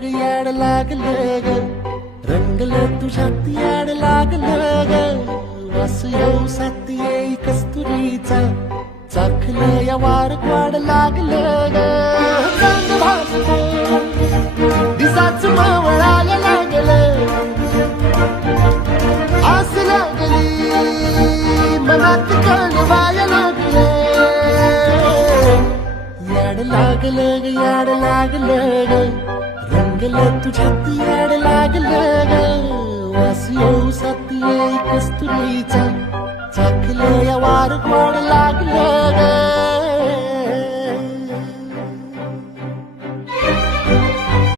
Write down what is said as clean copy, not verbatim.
ग याड लागलं ग रंगलं तुझ्यात याड लागलं ग वास येऊ साथ येई कस्तुरीचा चाखलं या वार वाड लागलं ग चांद भासलं दिसाच मावळायला लागलं आस लागली मनात कळवायला लागलं याड लागलं ग याड लागलं ग रंगलं तुझ्यात याड लागलं ग वास येऊ साथ येई कस्तुरीचा चाखलं या वार गोड लागलं ग